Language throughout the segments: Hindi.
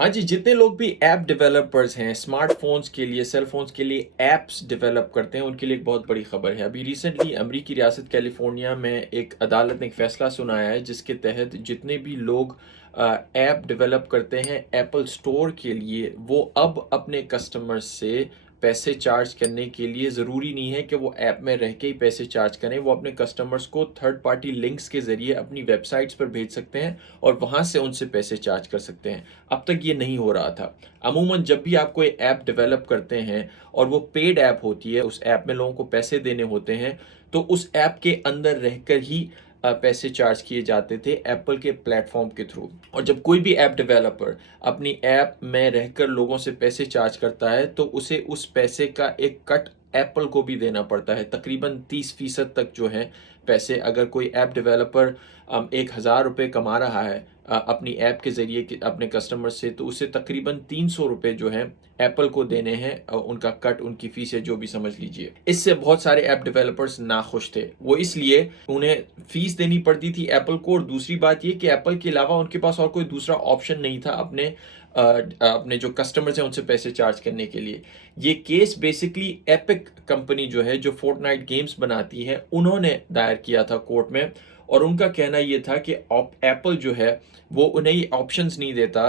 हाँ जी, जितने लोग भी ऐप डेवलपर्स हैं, स्मार्टफ़ोन्स के लिए, सेल फ़ोन्स के लिए ऐप्स डेवलप करते हैं, उनके लिए एक बहुत बड़ी खबर है। अभी रिसेंटली अमेरिकी रियासत कैलिफ़ोर्निया में एक अदालत ने एक फ़ैसला सुनाया है, जिसके तहत जितने भी लोग ऐप डेवलप करते हैं एप्पल स्टोर के लिए, वो अब अपने कस्टमर्स से पैसे चार्ज करने के लिए ज़रूरी नहीं है कि वो ऐप में रह के ही पैसे चार्ज करें। वो अपने कस्टमर्स को थर्ड पार्टी लिंक्स के ज़रिए अपनी वेबसाइट्स पर भेज सकते हैं और वहाँ से उनसे पैसे चार्ज कर सकते हैं। अब तक ये नहीं हो रहा था। अमूमन जब भी आप कोई ऐप डेवलप करते हैं और वो पेड ऐप होती है, उस ऐप में लोगों को पैसे देने होते हैं, तो उस ऐप के अंदर रहकर ही पैसे चार्ज किए जाते थे एप्पल के प्लेटफ़ॉर्म के थ्रू। और जब कोई भी ऐप डेवलपर अपनी ऐप में रहकर लोगों से पैसे चार्ज करता है, तो उसे उस पैसे का एक कट एप्पल को भी देना पड़ता है। तकरीबन 30% तक जो है पैसे, अगर कोई ऐप डेवलपर ₹1000 कमा रहा है अपनी ऐप के ज़रिए कि अपने कस्टमर से, तो उसे तकरीबन ₹300 जो हैं एप्पल को देने हैं, उनका कट, उनकी फ़ीस है, जो भी समझ लीजिए। इससे बहुत सारे ऐप डेवलपर्स नाखुश थे। वो इसलिए उन्हें फ़ीस देनी पड़ती थी एप्पल को, और दूसरी बात ये कि एप्पल के अलावा उनके पास और कोई दूसरा ऑप्शन नहीं था अपने जो कस्टमर्स हैं उनसे पैसे चार्ज करने के लिए। ये केस बेसिकली एपिक कंपनी जो है, जो फोर्टनाइट गेम्स बनाती है, उन्होंने दायर किया था कोर्ट में। और उनका कहना ये था कि एप्पल जो है वो उन्हें ये ऑप्शंस नहीं देता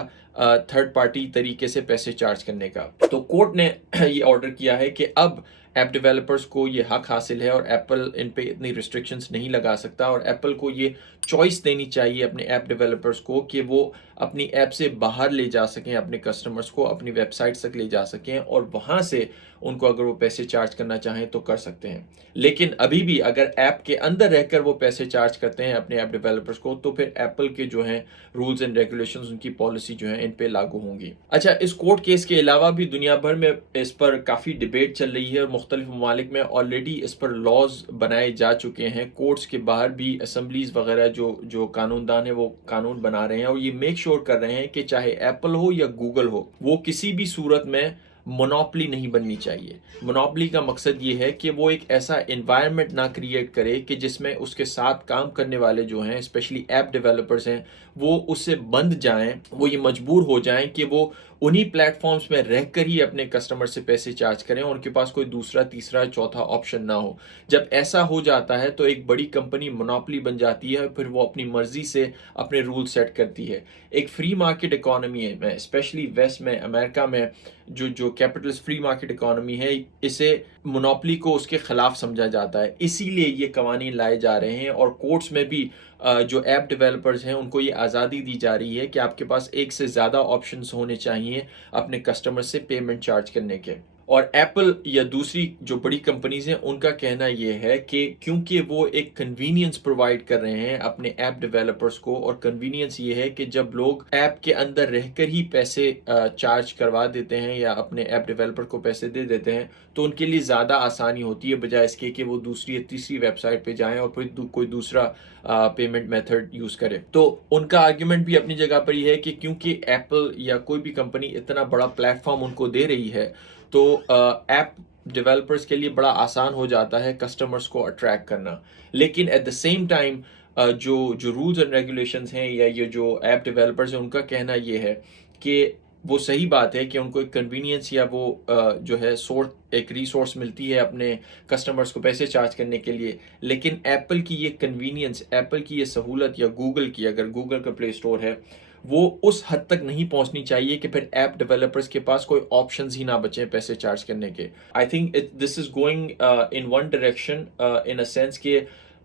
थर्ड पार्टी तरीके से पैसे चार्ज करने का। तो कोर्ट ने ये ऑर्डर किया है कि अब ऐप डेवलपर्स को ये हक हासिल है और एप्पल इन पे इतनी रिस्ट्रिक्शंस नहीं लगा सकता, और एप्पल को ये चॉइस देनी चाहिए अपने ऐप डेवलपर्स को कि वो अपनी ऐप से बाहर ले जा सकें अपने कस्टमर्स को, अपनी वेबसाइट तक ले जा सकें, और वहाँ से उनको अगर वो पैसे चार्ज करना चाहें तो कर सकते हैं। लेकिन अभी भी अगर ऐप के अंदर रहकर वो पैसे चार्ज करते हैं अपने ऐप डेवलपर्स को, तो फिर एप्पल के जो हैं रूल्स एंड रेगुलेशंस, उनकी पॉलिसी जो है इन पे लागू होंगी। अच्छा, इस कोर्ट केस के अलावा भी दुनिया भर में इस पर काफ़ी डिबेट चल रही है और मुख्तलिफ ममालिक में ऑलरेडी इस पर लॉज बनाए जा चुके हैं। कोर्ट्स के बाहर भी असम्बलीज वगैरह जो जो कानूनदान है वो कानून बना रहे हैं और ये मेक श्योर कर रहे हैं कि चाहे एप्पल हो या गूगल हो, वो किसी भी सूरत में मोनोपोली नहीं बननी चाहिए। मोनोपोली का मकसद ये है कि वो एक ऐसा एनवायरनमेंट ना क्रिएट करे कि जिसमें उसके साथ काम करने वाले जो हैं, स्पेशली ऐप डेवलपर्स हैं, वो उससे बंध जाएं, वो ये मजबूर हो जाएं कि वो उन्हीं प्लेटफॉर्म्स में रहकर ही अपने कस्टमर से पैसे चार्ज करें और उनके पास कोई दूसरा, तीसरा, चौथा ऑप्शन ना हो। जब ऐसा हो जाता है तो एक बड़ी कंपनी मोनोपोली बन जाती है, फिर वो अपनी मर्जी से अपने रूल सेट करती है। एक फ्री मार्केट इकोनॉमी है में, स्पेशली वेस्ट में, अमेरिका में, जो जो कैपिटलिस्ट फ्री मार्केट इकोनॉमी है, इसे मोनोपोली को उसके खिलाफ समझा जाता है। इसीलिए ये कवानीन लाए जा रहे हैं और कोर्ट्स में भी जो ऐप डेवलपर्स हैं उनको ये आज़ादी दी जा रही है कि आपके पास एक से ज़्यादा ऑप्शंस होने चाहिए अपने कस्टमर से पेमेंट चार्ज करने के। और एप्पल या दूसरी जो बड़ी कंपनीज हैं उनका कहना ये है कि क्योंकि वो एक कन्वीनियंस प्रोवाइड कर रहे हैं अपने ऐप डेवलपर्स को, और कन्वीनियंस ये है कि जब लोग ऐप के अंदर रहकर ही पैसे चार्ज करवा देते हैं या अपने ऐप डेवलपर को पैसे दे देते हैं, तो उनके लिए ज़्यादा आसानी होती है बजाय इसके कि वो दूसरी या तीसरी वेबसाइट पे जाएं और फिर कोई दूसरा पेमेंट मेथड यूज़ करें। तो उनका आर्ग्यूमेंट भी अपनी जगह पर ही है कि क्योंकि एप्पल या कोई भी कंपनी इतना बड़ा प्लेटफॉर्म उनको दे रही है, तो ऐप डेवलपर्स के लिए बड़ा आसान हो जाता है कस्टमर्स को अट्रैक्ट करना। लेकिन एट द सेम टाइम जो जो रूल्स एंड रेगुलेशंस हैं या ये जो ऐप डेवलपर्स हैं, उनका कहना ये है कि वो सही बात है कि उनको एक कन्वीनियंस या वो जो है सोर्स, एक रिसोर्स मिलती है अपने कस्टमर्स को पैसे चार्ज करने के लिए। लेकिन एप्पल की ये कन्वीनियंस, एप्पल की ये सहूलत, या गूगल की, अगर गूगल का प्ले स्टोर है, वो उस हद तक नहीं पहुंचनी चाहिए कि फिर ऐप डेवलपर्स के पास कोई ऑप्शंस ही ना बचे पैसे चार्ज करने के। I think this is going in one direction, in a sense कि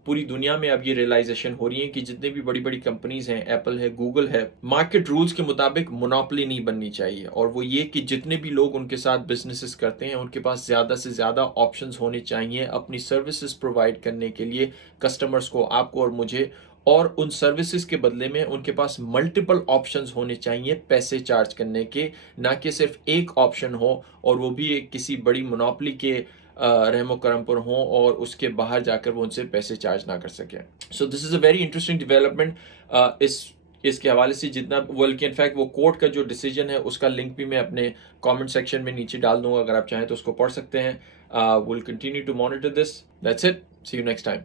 पूरी दुनिया में अब ये रियलाइजेशन हो रही है कि जितने भी बड़ी बड़ी कंपनीज हैं, एप्पल है, गूगल है, मार्केट रूल्स के मुताबिक मोनोपोली नहीं बननी चाहिए। और वो ये कि जितने भी लोग उनके साथ बिजनेसेस करते हैं उनके पास ज़्यादा से ज़्यादा ऑप्शंस होने चाहिए अपनी सर्विसेज प्रोवाइड करने के लिए कस्टमर्स को, आपको और मुझे। और उन सर्विसेज के बदले में उनके पास मल्टीपल ऑप्शंस होने चाहिए पैसे चार्ज करने के, ना कि सिर्फ एक ऑप्शन हो और वो भी किसी बड़ी मोनोपोली के रहमो करम पर हों और उसके बाहर जाकर वो उनसे पैसे चार्ज ना कर सकें। So this is a very interesting development. इसके हवाले से जितना बल्कि इनफैक्ट वो कोर्ट का जो डिसीजन है उसका लिंक भी मैं अपने कमेंट सेक्शन में नीचे डाल दूंगा, अगर आप चाहें तो उसको पढ़ सकते हैं। Will continue to monitor this. That's it, see you next time.